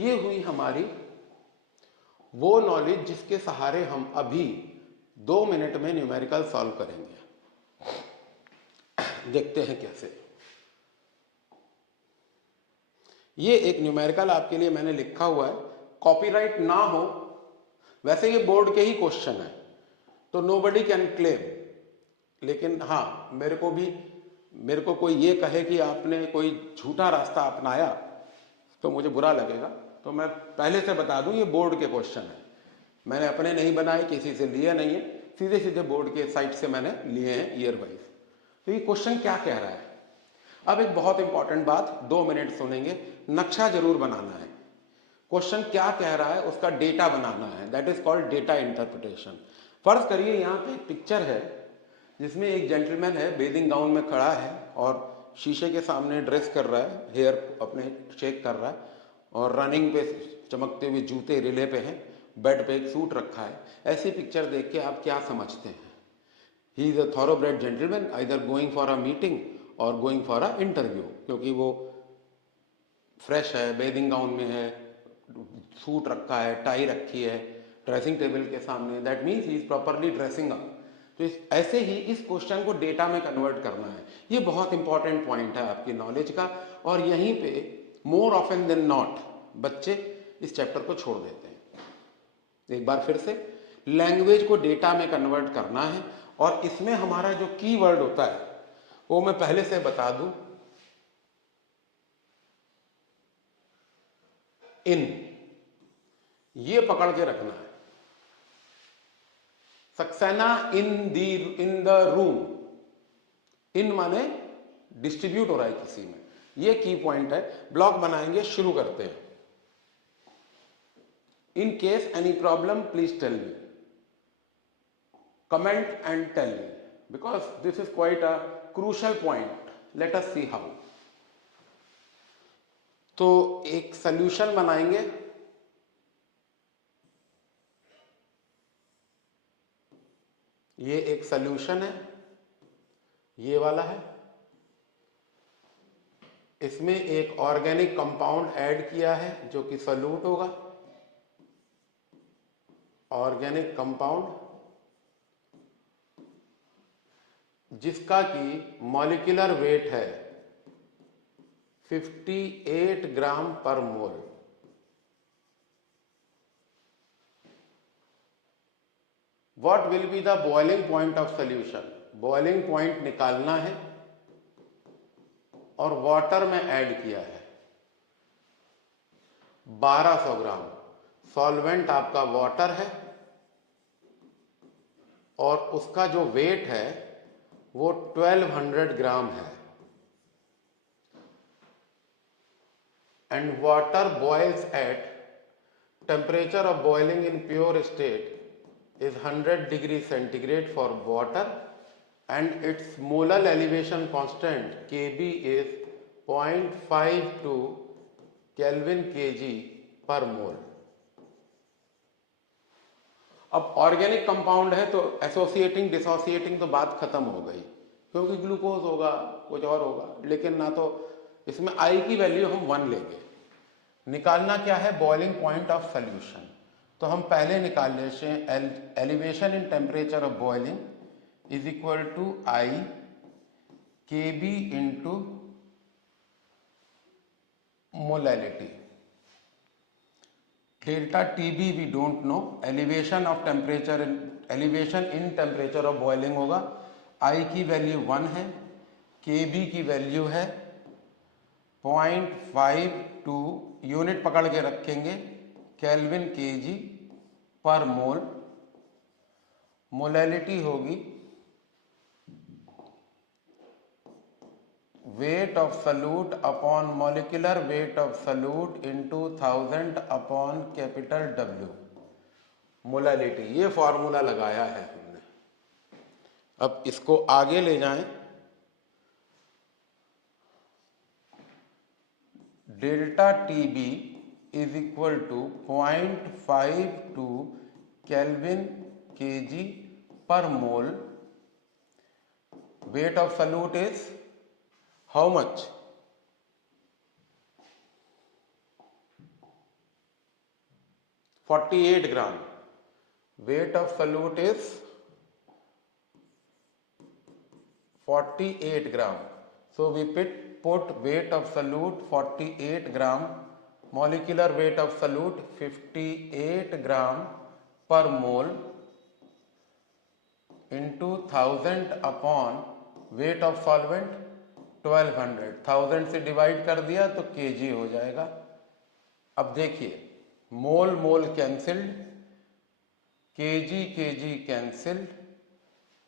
ये हुई हमारी वो नॉलेज जिसके सहारे हम अभी 2 मिनट में न्यूमेरिकल सॉल्व करेंगे। देखते हैं कैसे। ये एक न्यूमेरिकल आपके लिए मैंने लिखा हुआ है, कॉपीराइट ना हो, वैसे ये बोर्ड के ही क्वेश्चन है तो नोबडी कैन क्लेम, लेकिन हाँ मेरे को कोई ये कहे कि आपने कोई झूठा रास्ता अपनाया तो मुझे बुरा लगेगा। तो मैं पहले से बता दूं ये बोर्ड के क्वेश्चन है, मैंने अपने नहीं बनाए, किसी से लिए नहीं है, सीधे सीधे बोर्ड के साइट से मैंने लिए हैं ईयर वाइज। तो ये क्वेश्चन क्या कह रहा है, अब एक बहुत इंपॉर्टेंट बात, 2 मिनट सुनेंगे, नक्शा जरूर बनाना है। क्वेश्चन क्या कह रहा है उसका डेटा बनाना है, that is called data interpretation. फर्ज करिए यहाँ पे एक पिक्चर है जिसमें एक जेंटलमैन है, बेदिंग गाउन में खड़ा है और शीशे के सामने ड्रेस कर रहा है, हेयर अपने शेक कर रहा है और रनिंग पे चमकते हुए जूते रिले पे हैं, बेड पे एक सूट रखा है। ऐसी पिक्चर देख के आप क्या समझते हैं? He is a thoroughbred gentleman, either going for a meeting or going for a interview, क्योंकि वो फ्रेश है, बेदिंग गाउन में है, सूट रखा है, टाई रखी है ड्रेसिंग टेबल के सामने, that means he is properly dressing up. तो ऐसे ही इस क्वेश्चन को डेटा में कन्वर्ट करना है। ये बहुत इंपॉर्टेंट पॉइंट है आपकी नॉलेज का, और यहीं पे मोर ऑफन देन नॉट बच्चे इस चैप्टर को छोड़ देते हैं। एक बार फिर से, लैंग्वेज को डेटा में कन्वर्ट करना है, और इसमें हमारा जो की वर्ड होता है वो मैं पहले से बता दूं, इन, ये पकड़ के रखना है। सक्सेना इन द रूम, इन माने डिस्ट्रीब्यूट हो रहा है किसी में, ये की पॉइंट है। ब्लॉक बनाएंगे, शुरू करते हैं। In case any problem please tell me, comment and tell me, because this is quite a crucial point, let us see how. तो एक सॉल्यूशन बनाएंगे, ये एक सॉल्यूशन है, ये वाला है, इसमें एक ऑर्गेनिक कंपाउंड ऐड किया है जो कि सॉल्यूट होगा, ऑर्गेनिक कंपाउंड जिसका कि मॉलिक्यूलर वेट है 58 gram per mole. What will be the boiling point of solution, boiling point निकालना है, और वाटर में ऐड किया है 1200 ग्राम। सॉल्वेंट आपका वाटर है और उसका जो वेट है वो 1200 ग्राम है, and water boils at temperature of boiling in pure state is 100 degree centigrade for water, and its molar elevation constant Kb is 0.52 Kelvin kg per mole। अब ऑर्गेनिक कंपाउंड है तो एसोसिएटिंग डिसोसिएटिंग तो बात खत्म हो गई, क्योंकि ग्लूकोज होगा, कुछ और होगा, लेकिन ना तो इसमें आई की वैल्यू हम 1 लेंगे। निकालना क्या है, बॉइलिंग पॉइंट ऑफ सॉल्यूशन। तो हम पहले निकाल लेते हैं elevation in temperature of boiling is equal to I K B into molality. Delta T B we don't know, elevation in temperature of boiling होगा, आई की वैल्यू 1 है, के बी की वैल्यू है 0.52, यूनिट पकड़ के रखेंगे kelvin KG per mole. Molality होगी weight of solute upon molecular weight of solute into 1000 upon capital W, molality. ये फॉर्मूला लगाया है हमने। अब इसको आगे ले जाएं, delta T B is equal to 0.52 kelvin KG per mole. Weight of solute is how much? 48 gram. Weight of solute is 48 gram. So we put weight of solute 48 gram, molecular weight of solute 58 gram per mole into 1000 upon weight of solvent 1200. 1000 से divide कर दिया तो kg हो जाएगा. अब देखिए, mole mole cancelled, kg kg cancelled,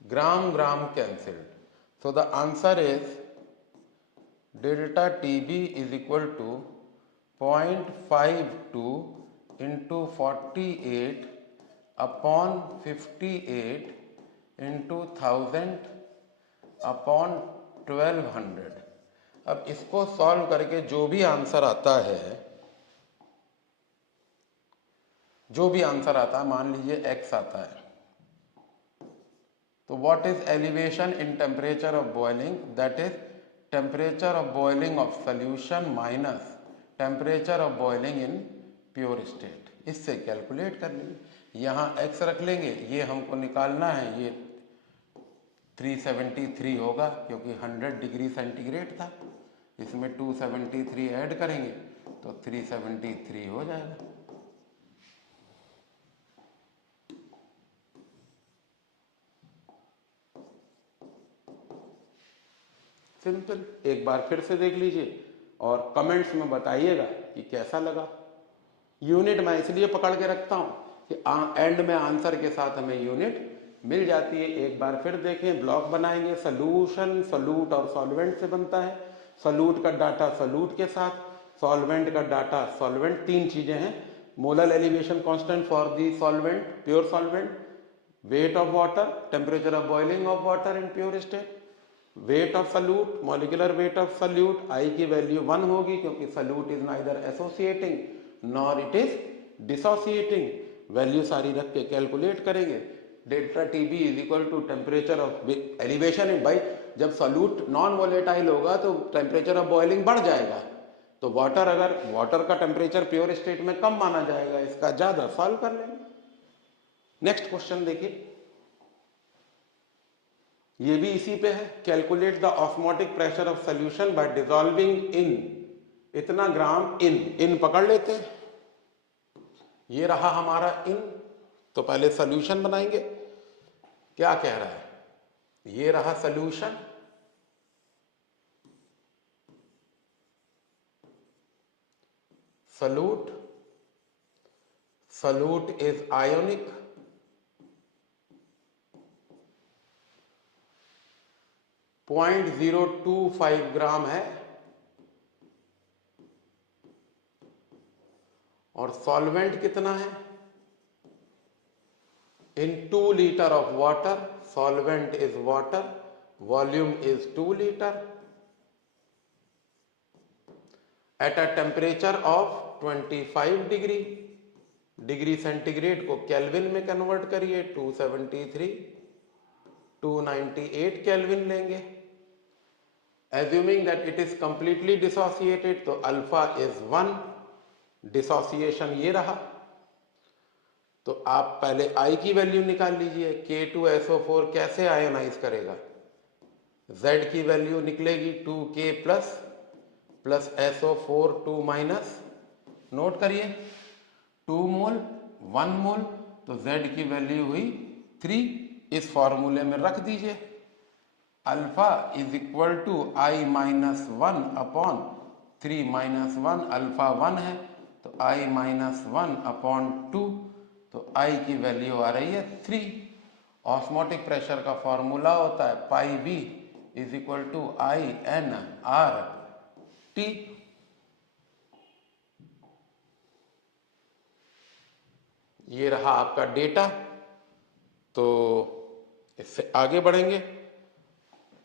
gram gram cancelled. So the answer is delta TB is equal to 0.52 into 48 upon 58 into 1000 upon 1200. अब इसको सॉल्व करके जो भी आंसर आता है, मान लीजिए x आता है, तो what is elevation in temperature of boiling? That is temperature of boiling of solution minus temperature of boiling in pure state. इससे कैलकुलेट कर लीजिए. यहाँ x रख लेंगे, ये हमको निकालना है, ये 373 होगा क्योंकि 100 डिग्री सेंटीग्रेड था. इसमें 273 ऐड करेंगे तो 373 हो जाएगा. सिंपल. एक बार फिर से देख लीजिए और कमेंट्स में बताइएगा कि कैसा लगा. यूनिट मैं इसलिए पकड़ के रखता हूं कि एंड में आंसर के साथ हमें यूनिट मिल जाती है. एक बार फिर देखें, ब्लॉक बनाएंगे. सोल्यूशन सोल्यूट और सॉल्वेंट से बनता है. सोल्यूट का डाटा सोल्यूट के साथ, सॉल्वेंट का डाटा सॉल्वेंट. तीन चीजें हैं. Molar elevation constant for the solvent, pure solvent, weight of water, temperature of boiling of water in pure state, weight of solute, molecular weight of solute. I की value 1 होगी क्योंकि solute is neither associating nor it is dissociating. Value सारी रख के calculate करेंगे. Delta TB is equal to temperature of elevation. भाई जब salute non volatile होगा तो टेम्परेचर ऑफ बॉइलिंग बढ़ जाएगा, तो वाटर का टेम्परेचर प्योर स्टेट में कम माना जाएगा, इसका ज्यादा. सॉल्व कर लेंगे. नेक्स्ट क्वेश्चन देखिए, ये भी इसी पे है. Calculate the osmotic pressure of solution by dissolving in इतना ग्राम इन पकड़ लेते हैं. ये रहा हमारा इन. तो पहले सोल्यूशन बनाएंगे. क्या कह रहा है? ये रहा सोल्यूशन. Solute is ionic. 0.025 ग्राम है और सॉल्वेंट कितना है? इन 2 litre of water. Solvent is water, volume is 2 litre at a temperature of 25 degree centigrade को केल्विन में कन्वर्ट करिए. 273 298 केल्विन लेंगे. Assuming that it is completely dissociated, तो अल्फा is 1. डिसोसिएशन ये रहा. तो आप पहले I की वैल्यू निकाल लीजिए. K2SO4 कैसे आयोनाइज करेगा? Z की वैल्यू निकलेगी 2K plus SO4 2 minus. Note करिए, 2 मोल 1 मोल, तो Z की वैल्यू हुई 3. इस फॉर्मूले में रख दीजिए. Alpha is equal to I minus 1 upon 3 minus 1. Alpha 1 है तो I माइनस 1 अपॉन 2, तो I की वैल्यू आ रही है 3. ऑस्मोटिक प्रेशर का फॉर्मूला होता है pi B is equal to INRT. ये रहा आपका डेटा. तो इससे आगे बढ़ेंगे.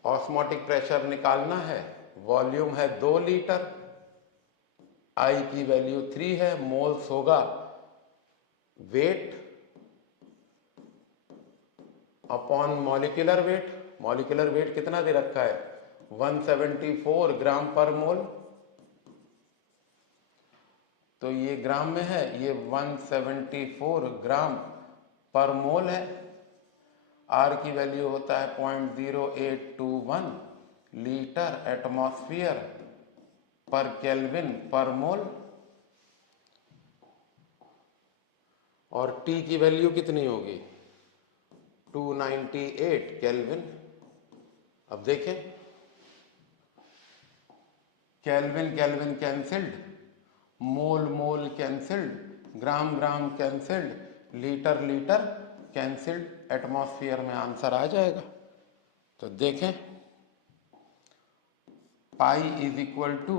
ऑस्मोटिक प्रेशर निकालना है. वॉल्यूम है 2 लीटर. I की वैल्यू 3 है. मोल्स होगा weight upon molecular wait. Molecular weight कितना दे रखा है? 174 ग्राम पर मोल. तो ये ग्राम में है, ये 174 ग्राम पर मोल है। आर की वैल्यू होता है 0.0821 लीटर एटमॉस्फेयर पर केल्विन पर मोल। और टी की वैल्यू कितनी होगी? 298 केल्विन। अब देखें, kelvin kelvin cancelled, mole mole cancelled, gram gram cancelled, litre litre cancelled, atmosphere में आंसर आ जाएगा। तो देखें, pi is equal to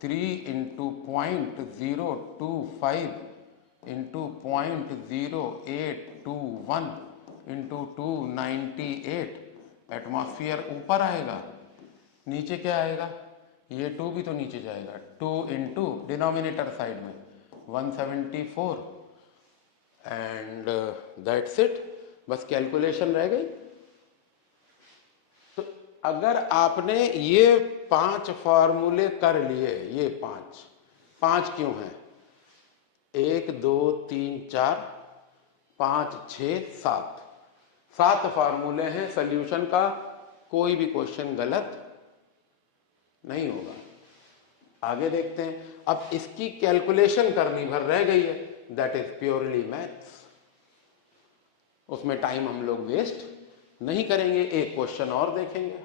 3 into 0.025 into 0.0821 into 298। Atmosphere ऊपर आएगा, नीचे क्या आएगा? ये 2 भी तो नीचे जाएगा। 2 इंटू डिनोमिनेटर साइड में 174 एंड दैट्स इट। बस कैलकुलेशन रह गई। तो अगर आपने ये 5 फॉर्मूले कर लिए, ये 5 क्यों हैं? 1 2 3 4 5 6 7 फार्मूले हैं। सॉल्यूशन का कोई भी क्वेश्चन गलत नहीं होगा। आगे देखते हैं। अब इसकी कैलकुलेशन करनी भर रह गई है, दैट इज प्योरली मैथ्स। उसमें टाइम हम लोग वेस्ट नहीं करेंगे, एक क्वेश्चन और देखेंगे।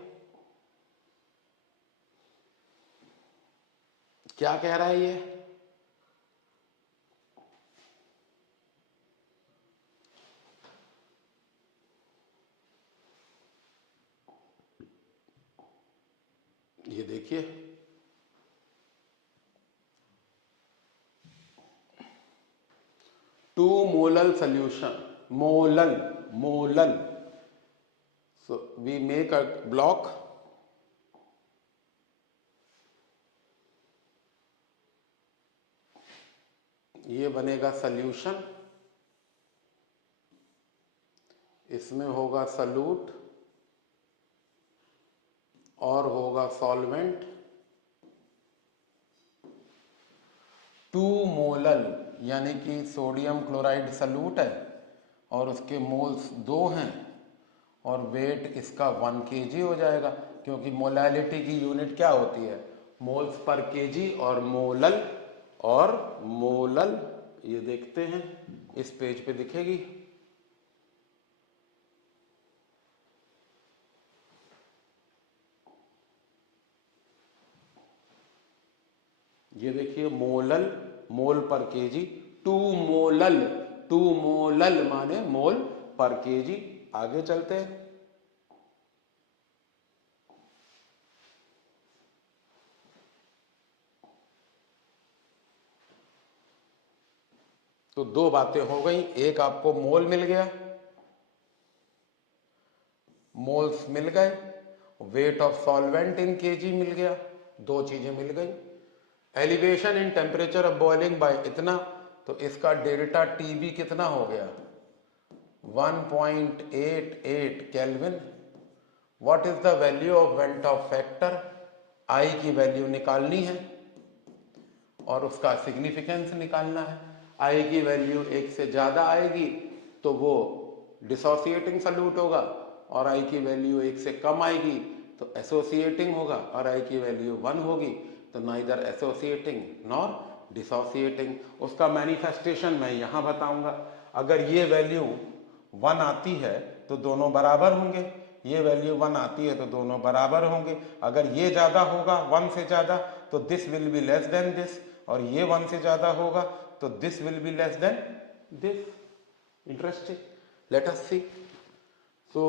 क्या कह रहा है ये देखिए, to molal solution, molal. So we make a block, ये बनेगा सॉल्यूशन, इसमें होगा सॉल्यूट और होगा सॉल्वेंट। 2 मोलल यानी कि सोडियम क्लोराइड सॉल्यूट है और उसके मोल्स 2 हैं और वेट इसका 1 kg हो जाएगा, क्योंकि मोलैलिटी की यूनिट क्या होती है? Moles per KG. और मोलल ये देखते हैं, इस पेज पे दिखेगी। ये देखिए, मोलल, मोल पर केजी। 2 मोलल माने मोल पर केजी। आगे चलते हैं। तो 2 बातें हो गई, एक आपको मोल मिल गया, मोल्स मिल गए, weight of solvent in KG मिल गया, 2 चीजें मिल गई। Elevation in temperature of boiling by इतना, तो इसका डेल्टा टीबी कितना हो गया? 1.88 kelvin. What is the value of van't Hoff factor? I की वैल्यू निकालनी है और उसका सिग्निफिकेंस निकालना है। आई की वैल्यू 1 से ज्यादा आएगी तो वो डिसोसिएटिंग सॉल्यूट होगा, और आई की वैल्यू 1 से कम आएगी तो एसोसिएटिंग होगा, और आई की वैल्यू 1 होगी तो नाइदर एसोसिएटिंग नॉर डिसोसिएटिंग। उसका मैनिफेस्टेशन मैं यहां बताऊंगा। अगर ये वैल्यू 1 आती है तो दोनों बराबर होंगे, ये वैल्यू 1 आती है तो दोनों बराबर होंगे। अगर ये ज्यादा होगा 1 से ज्यादा तो this will be less than this, और ये 1 से ज्यादा होगा तो this will be less than this. Interesting, let us see. So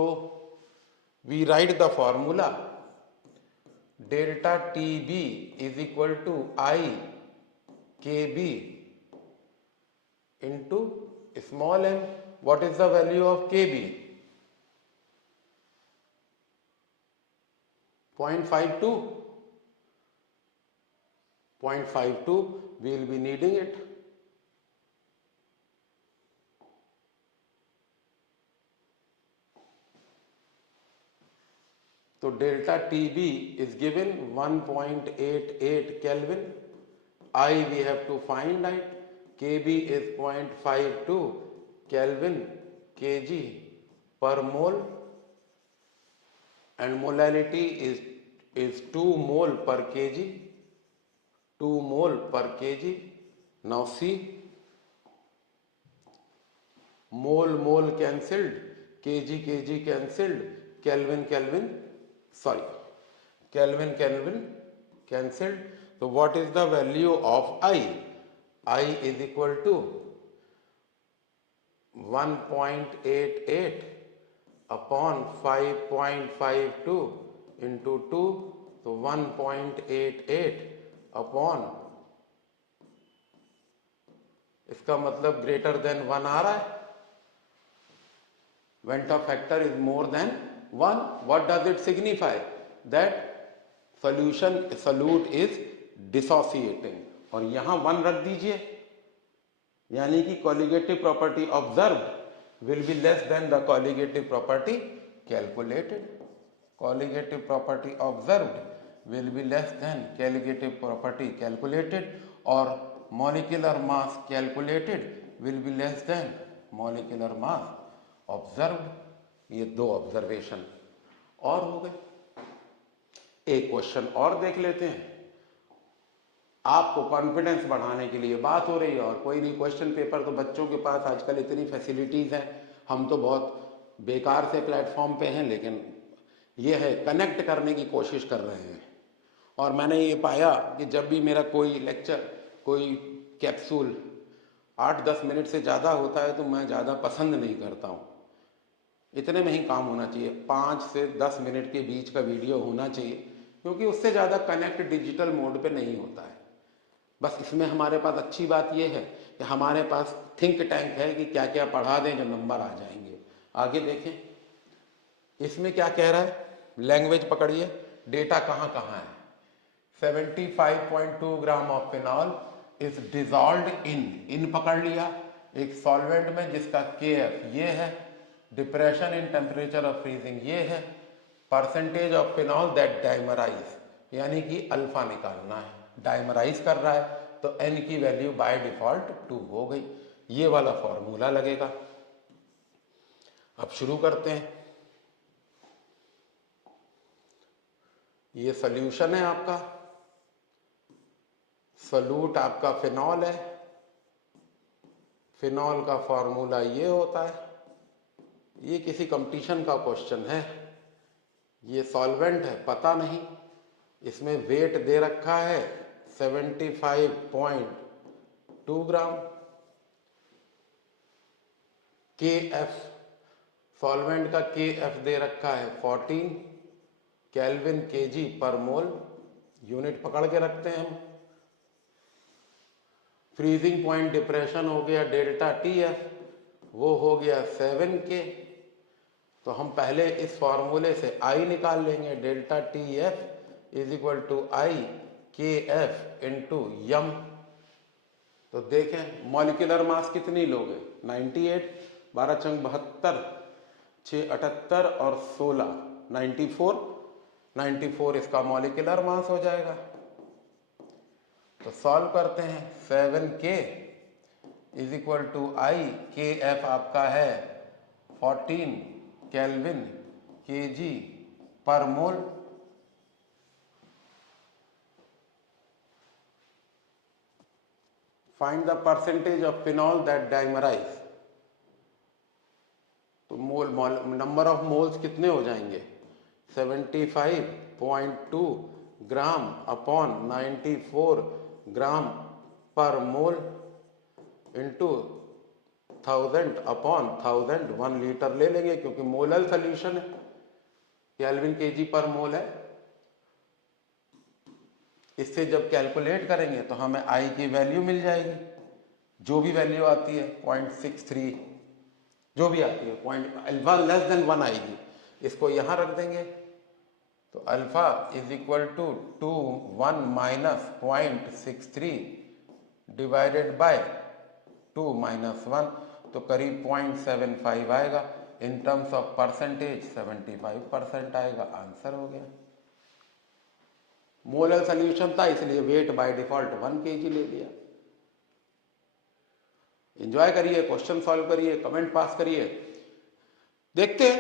we write the formula, delta T B is equal to I K B into small M. What is the value of K B? 0.52. 0.52, we will be needing it. तो delta T B is given 1.88 kelvin. I we have to find out. Kb is 0.52 Kelvin kg per mole, and molality is 2 mole per kg. 2 mole per kg. Now see, mole cancelled, kg cancelled, Kelvin cancelled. So what is the value of I? I is equal to 1.88 upon 5.52 into 2. So 1.88 upon, इसका मतलब greater than 1 आ रहा है. When the factor is more than 1, what does it signify? That solute is dissociating. और यहां 1 रख दीजिए, यानी कि colligative property observed will be less than the colligative property calculated. Colligative property observed will be less than colligative property calculated, और molecular mass calculated will be less than molecular mass observed. ये 2 observation और हो गए. एक question और देख लेते हैं. आपको कॉन्फिडेंस बढ़ाने के लिए बात हो रही है, और कोई नहीं, क्वेश्चन पेपर तो बच्चों के पास आजकल इतनी फैसिलिटीज हैं. हम तो बहुत बेकार से प्लेटफॉर्म पे हैं, लेकिन ये है कनेक्ट करने की कोशिश कर रहे हैं. और मैंने ये पाया कि जब भी मेरा कोई लेक्चर, कोई कैप्सूल 8-10 मिनट से ज़्यादा होता है तो मैं ज़्यादा पसंद नहीं करता हूँ. इतने में ही काम होना चाहिए. 5 से 10 मिनट के बीच का वीडियो होना चाहिए, क्योंकि उससे ज़्यादा कनेक्ट डिजिटल मोड पे नहीं होता है. बस इसमें हमारे पास अच्छी बात यह है कि हमारे पास थिंक टैंक है कि क्या क्या पढ़ा दें जो नंबर आ जाएंगे. आगे देखें, इसमें क्या कह रहा है. लैंग्वेज पकड़िए, डेटा कहाँ कहाँ है. 75.2 gram of phenol is dissolved in पकड़ लिया एक सॉल्वेंट में जिसका KF ये है, depression in temperature of freezing ये है, percentage of phenol that dimerise, यानी कि अल्फा निकालना है. डाइमराइज कर रहा है तो N की वैल्यू बाय डिफॉल्ट 2 हो गई. ये वाला फॉर्मूला लगेगा. अब शुरू करते हैं. ये सोल्यूशन है आपका. सोल्यूट आपका फिनॉल है. फिनॉल का फॉर्मूला ये होता है. ये किसी कंपटीशन का क्वेश्चन है. ये सॉल्वेंट है, पता नहीं. इसमें वेट दे रखा है 75.2 ग्राम. KF, सॉल्वेंट का KF दे रखा है 14 केल्विन kg पर मोल. यूनिट पकड़ के रखते हैं हम. फ्रीजिंग पॉइंट डिप्रेशन हो गया डेल्टा TF, वो हो गया 7K. तो हम पहले इस फॉर्मूले से I निकाल लेंगे. Delta TF is equal to I KF into M. तो देखें मॉलिक्यूलर मास कितनी लोगे. 98, 12 चंग 72, 6 78 और 16 94 इसका मॉलिक्यूलर मास हो जाएगा. तो सॉल्व करते हैं. 7K is equal to I KF आपका है 14 kelvin kg per mole. Find the percentage of phenol that dimerise. तो मोल नंबर ऑफ मोल्स कितने हो जाएंगे. 75.2 ग्राम अपॉन 94 ग्राम per mole into 1000 upon 1000. 1 litre ले लेंगे क्योंकि मोलल सोल्यूशन है. केल्विन kg पर मोल है. इससे जब कैलकुलेट करेंगे तो हमें I की वैल्यू मिल जाएगी. जो भी वैल्यू आती है 0.63, जो भी आती है, अल्फा लेस देन 1 आएगी. इसको यहां रख देंगे. तो alpha is equal to 1 minus 0.63 divided by 2 minus 1, तो करीब 0.75 आएगा. इन टर्म्स ऑफ परसेंटेज 75% आएगा. आंसर हो गया. मोलर सोल्यूशन था इसलिए वेट बाय डिफॉल्ट 1 kg ले लिया। एंजॉय करिए, क्वेश्चन सॉल्व करिए, कमेंट पास करिए। देखते हैं,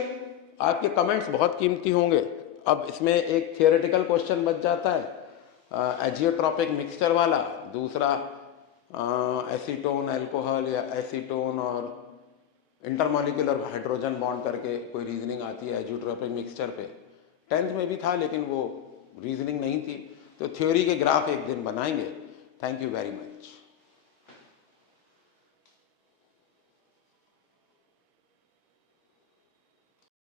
आपके कमेंट्स बहुत कीमती होंगे। अब इसमें एक थियोरेटिकल क्वेश्चन बच जाता है एजियोट्रॉपिक मिक्सचर वाला, दूसरा एसीटोन अल्कोहल या एसीटोन और इंटरमॉलिक्यूलर हाइड्रोजन बॉन्ड करके कोई रीजनिंग आती है एजियोट्रॉपिक मिक्सचर पे। 10th में भी था लेकिन वो रीजनिंग नहीं थी। तो थ्योरी के ग्राफ एक दिन बनाएंगे। Thank you very much.